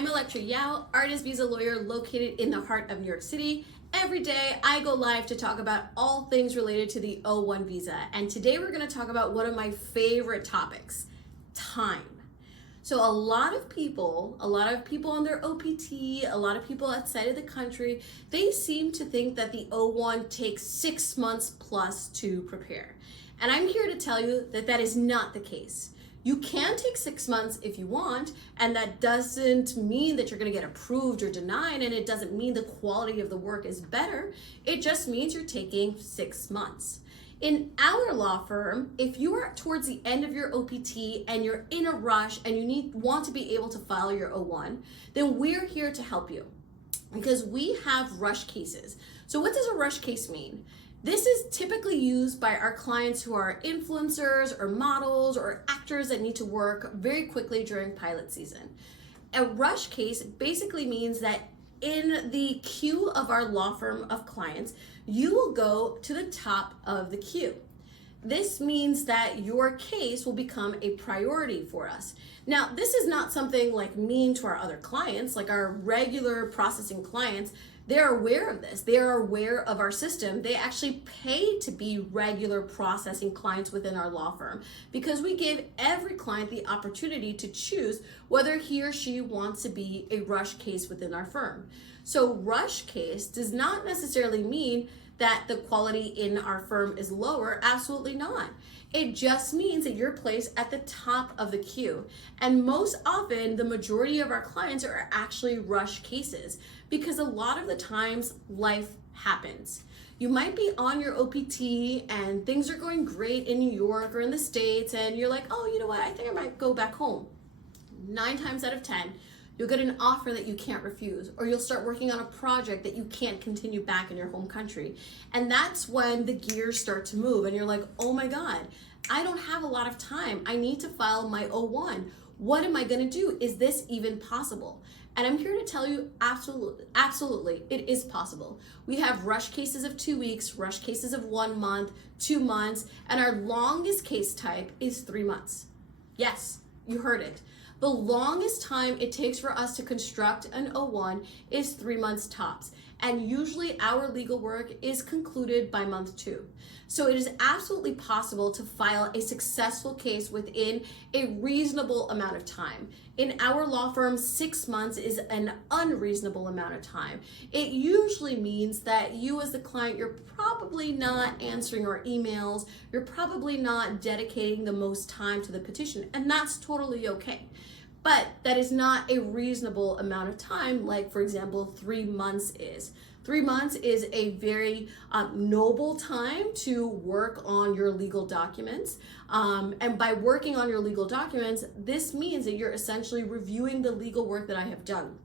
I'm Elektra Yao, artist visa lawyer located in the heart of New York City. Every day I go live to talk about all things related to the O-1 visa. And today we're going to talk about one of my favorite topics, time. So a lot of people on their OPT, a lot of people outside of the country, they seem to think that the O-1 takes 6 months plus to prepare. And I'm here to tell you that that is not the case. You can take 6 months if you want, and that doesn't mean that you're going to get approved or denied, and it doesn't mean the quality of the work is better. It just means you're taking 6 months. In our law firm, if you are towards the end of your OPT and you're in a rush and you want to be able to file your O-1, then we're here to help you because we have rush cases. So what does a rush case mean? This is typically used by our clients who are influencers or models or actors that need to work very quickly during pilot season. A rush case basically means that in the queue of our law firm of clients, you will go to the top of the queue. This means that your case will become a priority for us. Now, this is not something like mean to our other clients, like our regular processing clients. They're aware of this. They are aware of our system. They actually pay to be regular processing clients within our law firm because we give every client the opportunity to choose whether he or she wants to be a rush case within our firm. So rush case does not necessarily mean that the quality in our firm is lower. Absolutely not. It just means that you're placed at the top of the queue. And most often, the majority of our clients are actually rush cases because a lot of the times life happens. You might be on your OPT and things are going great in New York or in the States and you're like, oh, you know what, I think I might go back home. 9 times out of 10, you'll get an offer that you can't refuse, or you'll start working on a project that you can't continue back in your home country. And that's when the gears start to move and you're like, oh my God, I don't have a lot of time. I need to file my O-1. What am I gonna do? Is this even possible? And I'm here to tell you, absolutely, it is possible. We have rush cases of 2 weeks, rush cases of 1 month, 2 months, and our longest case type is 3 months. Yes, you heard it. The longest time it takes for us to construct an O-1 is 3 months tops. And usually our legal work is concluded by month 2. So it is absolutely possible to file a successful case within a reasonable amount of time. In our law firm, 6 months is an unreasonable amount of time. It usually means that you as the client, you're probably not answering our emails, you're probably not dedicating the most time to the petition, and that's totally okay. But that is not a reasonable amount of time, like for example, 3 months is. 3 months is a very noble time to work on your legal documents. And by working on your legal documents, this means that you're essentially reviewing the legal work that I have done.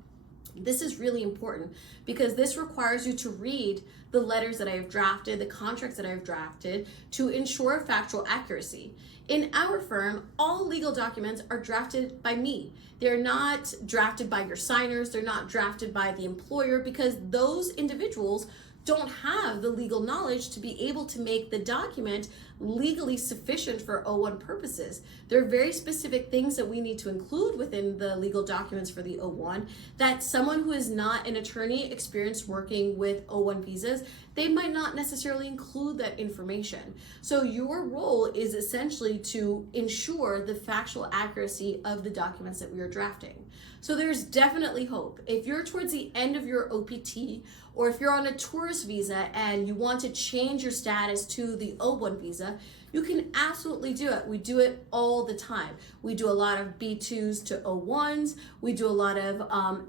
This is really important because this requires you to read the letters that I have drafted, the contracts that I have drafted to ensure factual accuracy. In our firm, all legal documents are drafted by me. They're not drafted by your signers, they're not drafted by the employer because those individuals don't have the legal knowledge to be able to make the document legally sufficient for O-1 purposes. There are very specific things that we need to include within the legal documents for the O-1 that someone who is not an attorney experienced working with O-1 visas, they might not necessarily include that information. So your role is essentially to ensure the factual accuracy of the documents that we are drafting. So there's definitely hope. If you're towards the end of your OPT, or if you're on a tourist visa and you want to change your status to the O-1 visa, you can absolutely do it. We do it all the time. We do a lot of B2s to O-1s. We do a lot of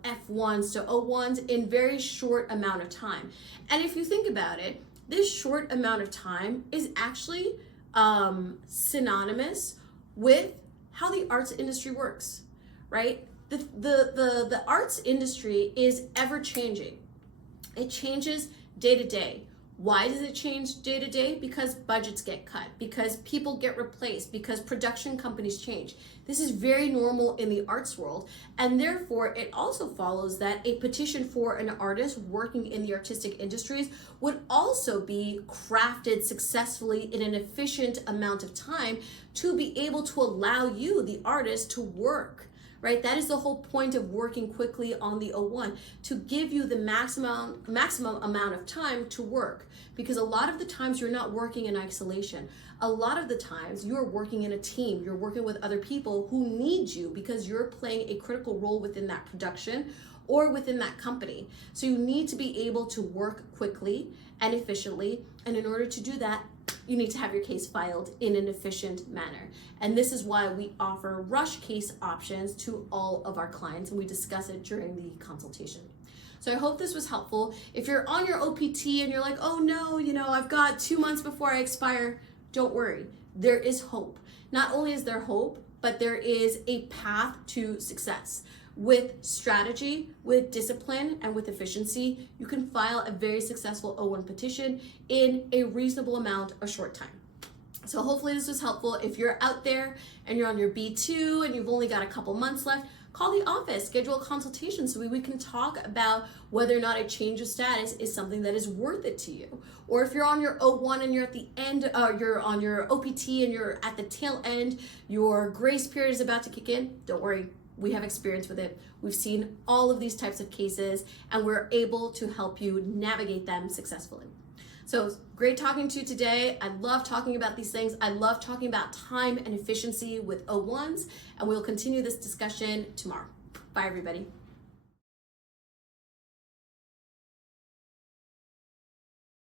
F1s to O-1s in very short amount of time. And if you think about it, this short amount of time is actually synonymous with how the arts industry works, right? The arts industry is ever changing. It changes day to day. Why does it change day to day? Because budgets get cut, because people get replaced, because production companies change. This is very normal in the arts world, and therefore it also follows that a petition for an artist working in the artistic industries would also be crafted successfully in an efficient amount of time to be able to allow you, the artist, to work. right? That is the whole point of working quickly on the O-1, to give you the maximum amount of time to work. Because a lot of the times you're not working in isolation. A lot of the times you're working in a team. You're working with other people who need you because you're playing a critical role within that production or within that company. So you need to be able to work quickly and efficiently. And in order to do that, you need to have your case filed in an efficient manner. And this is why we offer rush case options to all of our clients, and we discuss it during the consultation. So I hope this was helpful. If you're on your OPT and you're like, oh no, I've got 2 months before I expire, don't worry. There is hope. Not only is there hope, but there is a path to success. With strategy, with discipline, and with efficiency, you can file a very successful O-1 petition in a reasonable amount of short time. So hopefully this was helpful. If you're out there and you're on your B2 and you've only got a couple months left, call the office, schedule a consultation so we can talk about whether or not a change of status is something that is worth it to you. Or if you're on your O-1 and you're at the end, you're on your OPT and you're at the tail end, your grace period is about to kick in, don't worry. We have experience with it. We've seen all of these types of cases and we're able to help you navigate them successfully. So great talking to you today. I love talking about these things. I love talking about time and efficiency with O-1s, and we'll continue this discussion tomorrow. Bye everybody.